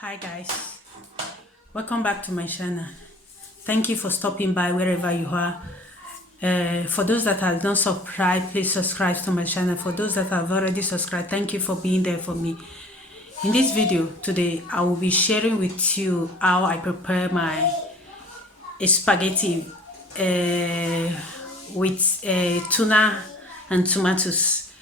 Hi guys, welcome back to my channel. Thank you for stopping by wherever you are. For those that have not subscribed, please subscribe to my channel. For those that have already subscribed, thank you for being there for me. In this video today, I will be sharing with you how I prepare my spaghetti with tuna and tomatoes.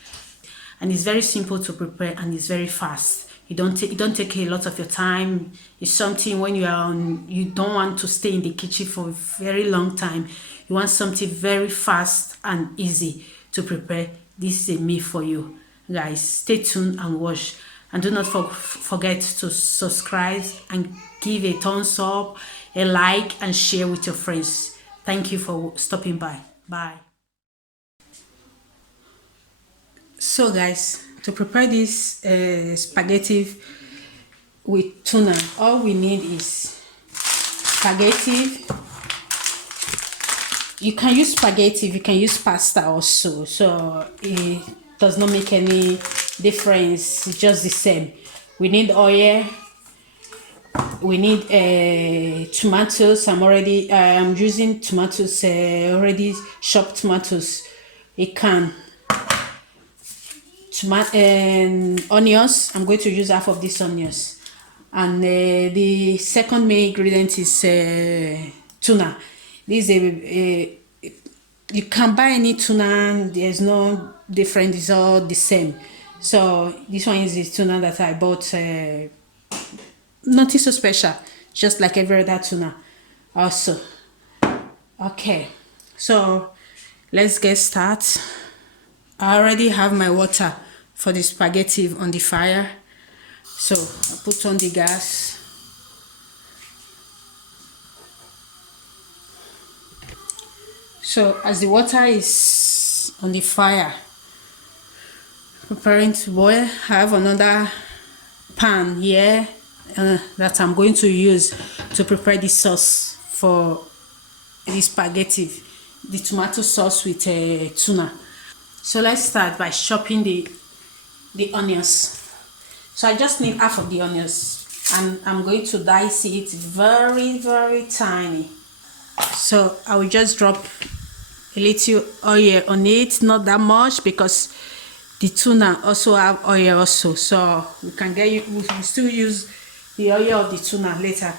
And it's very simple to prepare and it's very fast. It don't take a lot of your time. It's something when you don't want to stay in the kitchen for a very long time. You want something very fast and easy to prepare. This is a meal for you guys. Stay tuned and watch, and do not forget to subscribe and give a thumbs up, a like, and share with your friends. Thank you for stopping by. Bye. So guys, to prepare this spaghetti with tuna, all we need is spaghetti. You can use spaghetti, you can use pasta also, so it does not make any difference. It's just the same. We need oil, we need tomatoes. I'm using tomatoes, already chopped tomatoes, a can. And onions. I'm going to use half of these onions, and the second main ingredient is tuna. This is you can buy any tuna. There's no difference, it's all the same. So this one is the tuna that I bought, nothing so special, just like every other tuna also. Okay, so let's get started. I already have my water for the spaghetti on the fire, so I put on the gas. So as the water is on the fire preparing to boil, I have another pan here that I'm going to use to prepare the sauce for the spaghetti, the tomato sauce with tuna. So let's start by chopping the onions. So I just need half of the onions, and I'm going to dice it very tiny. So I will just drop a little oil on it, not that much, because the tuna also have oil also, so we can we still use the oil of the tuna later.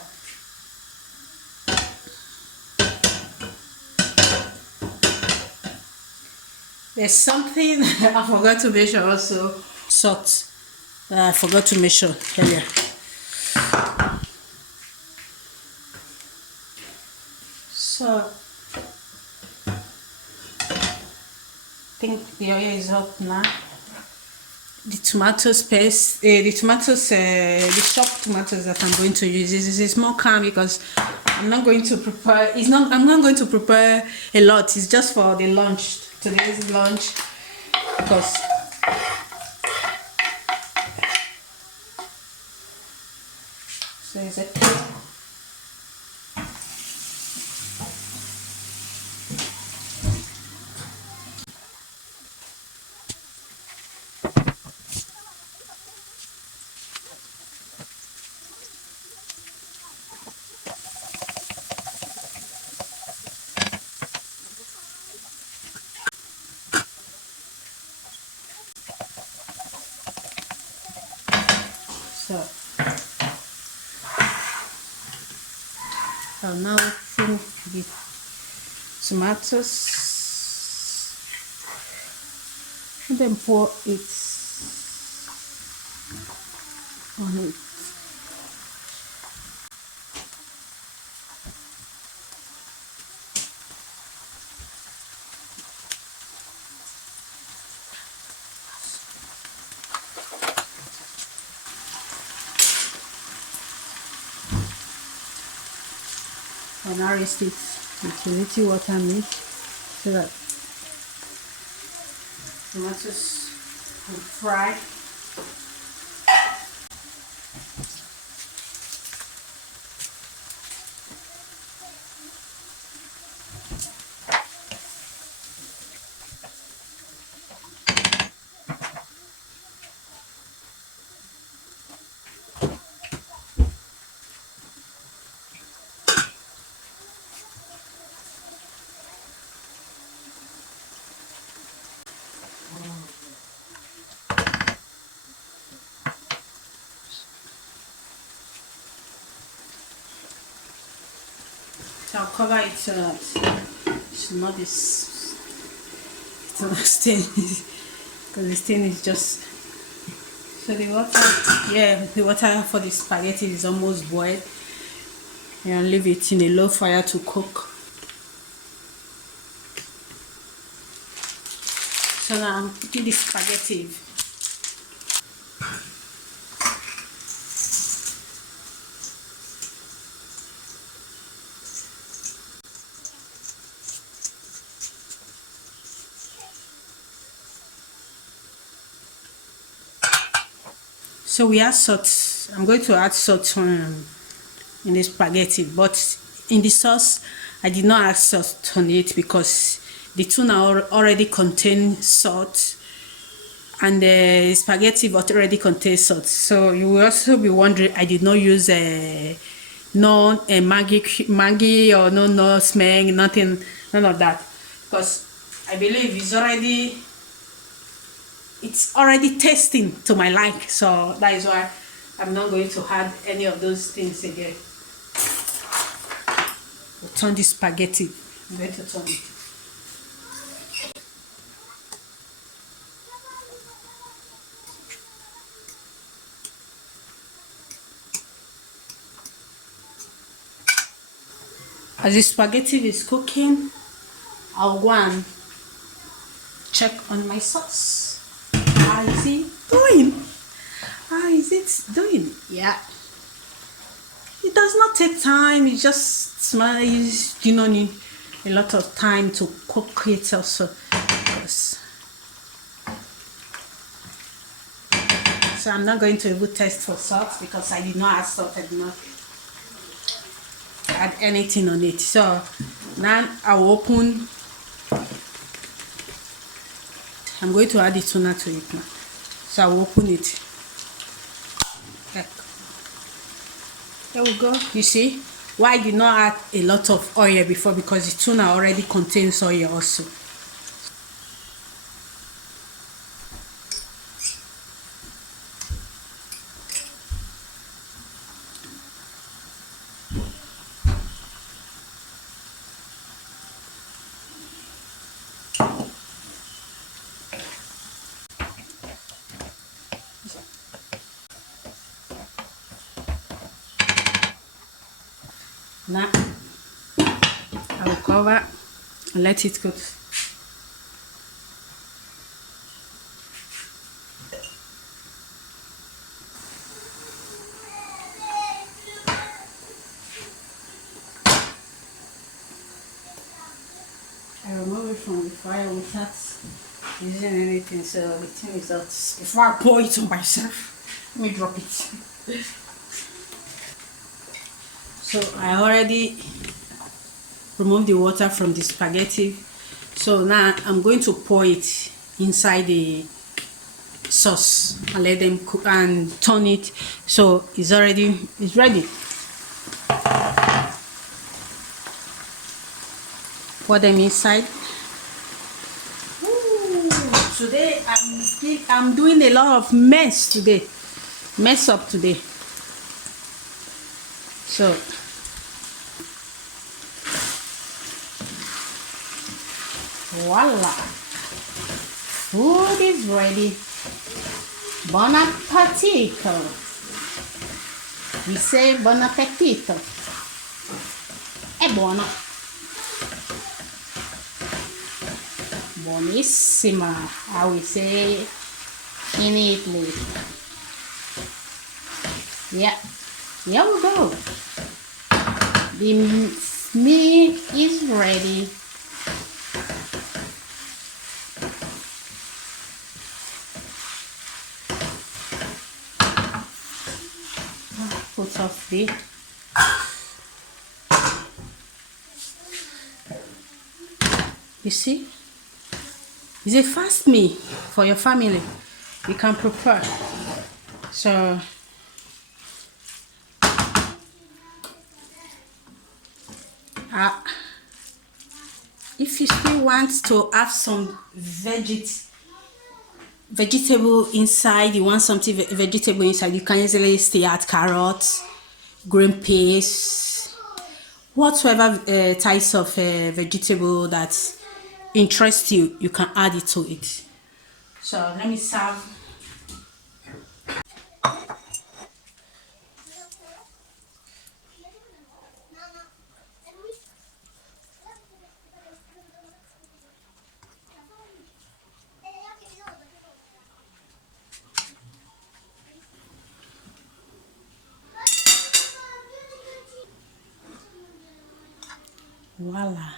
There's something I forgot to measure also, salt. I forgot to measure earlier. So I think the oil is hot now. The tomatoes paste, the chopped tomatoes that I'm going to use is more calm, because I'm not going to prepare. I'm not going to prepare a lot. It's just for the lunch. Today's lunch, because so is it. So I'll now thin the tomatoes and then pour it on it. I'll now rest it with a little water mix so that tomatoes will fry. So I'll cover it so that it's not this. It's not stain because the stain is just. So the water, yeah, the water for the spaghetti is almost boiled. And leave it in a low fire to cook. So now I'm putting the spaghetti. So we add salt. I'm going to add salt in the spaghetti, but in the sauce I did not add salt on it because the tuna already contains salt and the spaghetti already contains salt. So you will also be wondering I did not use a Maggi or no nutmeg, nothing, none of that, because I believe it's already tasting to my like. So that is why I'm not going to add any of those things again. We'll turn the spaghetti. I'm going to turn it. As the spaghetti is cooking, I'll go and check on my sauce. How is it doing? How is it doing? Yeah. It does not take time. It just smells. You don't need a lot of time to cook it also. So I'm not going to even test for salt because I did not add salt. I did not add anything on it. So now I'll open. I'm going to add the tuna to it now. So I'll open it. There we go. You see why I did not add a lot of oil before, because the tuna already contains oil also. Now I will cover and let it cook. I remove it from the fire without using anything, so the thing is that before I pour it on myself, let me drop it. So I already removed the water from the spaghetti. So now I'm going to pour it inside the sauce and let them cook and turn it. So it's ready. Pour them inside. Ooh, today I'm doing a lot of mess up today. So voila, food is ready. Bon appetito. We say bon appetito. È buono. Buonissima, how we say in Italy. Yeah, here we go. The meat is ready. Put off the you see, it's a fast meal for your family. You can prepare. So if you still want to have some vegetable inside, you want something vegetable inside, you can easily still add carrots, green peas, whatsoever types of vegetable that interest you, you can add it to it. So let me serve. Voila.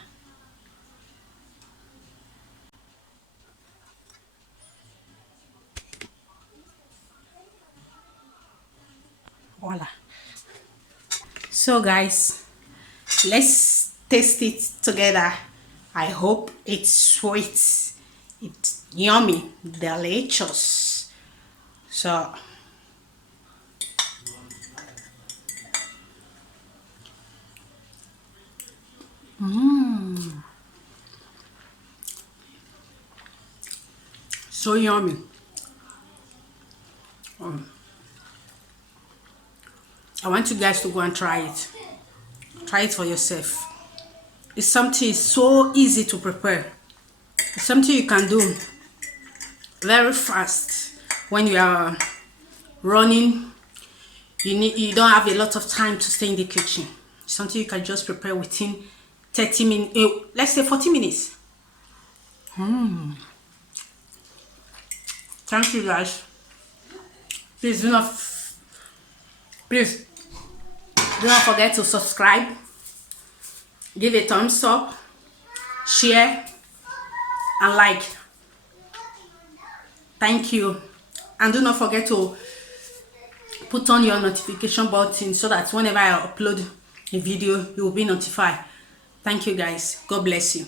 Voila. So guys, let's taste it together. I hope it's sweet, it's yummy, delicious. So so yummy. I want you guys to go and try it. Try it for yourself. It's something so easy to prepare. It's something you can do very fast when you are running. You don't have a lot of time to stay in the kitchen. It's something you can just prepare within 30 minutes, let's say 40 minutes. Thank you guys. Please do not forget to subscribe, give a thumbs up, share and like. Thank you. And do not forget to put on your notification button so that whenever I upload a video, you will be notified. Thank you guys. God bless you.